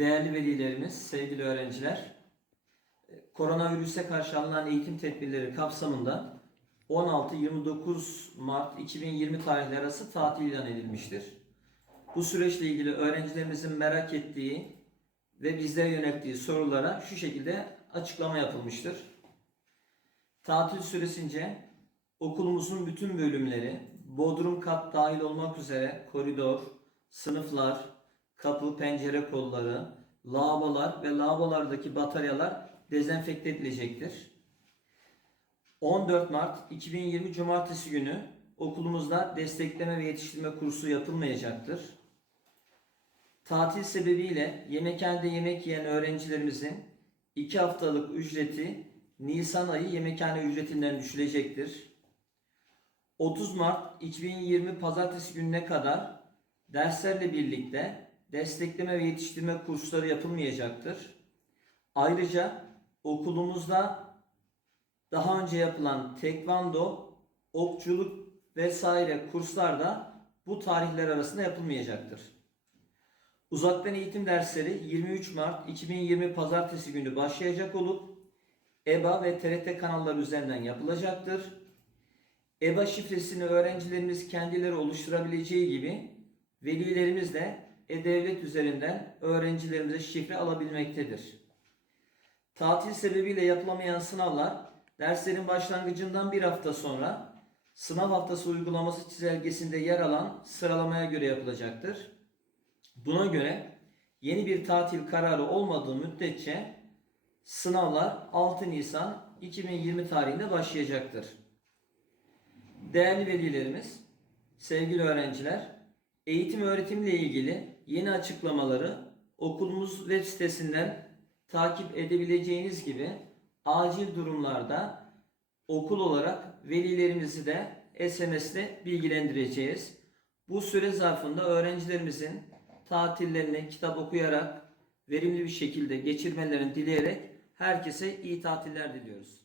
Değerli velilerimiz, sevgili öğrenciler, koronavirüse karşı alınan eğitim tedbirleri kapsamında 16-29 Mart 2020 tarihleri arası tatil ilan edilmiştir. Bu süreçle ilgili öğrencilerimizin merak ettiği ve bizlere yönelttiği sorulara şu şekilde açıklama yapılmıştır. Tatil süresince okulumuzun bütün bölümleri, bodrum kat dahil olmak üzere koridor, sınıflar, kapı, pencere kolları, lavabolar ve lavabolardaki bataryalar dezenfekte edilecektir. 14 Mart 2020 Cumartesi günü okulumuzda destekleme ve yetiştirme kursu yapılmayacaktır. Tatil sebebiyle yemekhanede yemek yiyen öğrencilerimizin 2 haftalık ücreti Nisan ayı yemekhane ücretinden düşülecektir. 30 Mart 2020 Pazartesi gününe kadar derslerle birlikte destekleme ve yetiştirme kursları yapılmayacaktır. Ayrıca okulumuzda daha önce yapılan tekvando, okçuluk vesaire kurslar da bu tarihler arasında yapılmayacaktır. Uzaktan eğitim dersleri 23 Mart 2020 Pazartesi günü başlayacak olup EBA ve TRT kanalları üzerinden yapılacaktır. EBA şifresini öğrencilerimiz kendileri oluşturabileceği gibi velilerimiz de e-devlet üzerinden öğrencilerimize şifre alabilmektedir. Tatil sebebiyle yapılamayan sınavlar derslerin başlangıcından bir hafta sonra sınav haftası uygulaması çizelgesinde yer alan sıralamaya göre yapılacaktır. Buna göre yeni bir tatil kararı olmadığı müddetçe sınavlar 6 Nisan 2020 tarihinde başlayacaktır. Değerli velilerimiz, sevgili öğrenciler, eğitim öğretimle ilgili yeni açıklamaları okulumuz web sitesinden takip edebileceğiniz gibi acil durumlarda okul olarak velilerimizi de SMS'le bilgilendireceğiz. Bu süre zarfında öğrencilerimizin tatillerini kitap okuyarak verimli bir şekilde geçirmelerini dileyerek herkese iyi tatiller diliyoruz.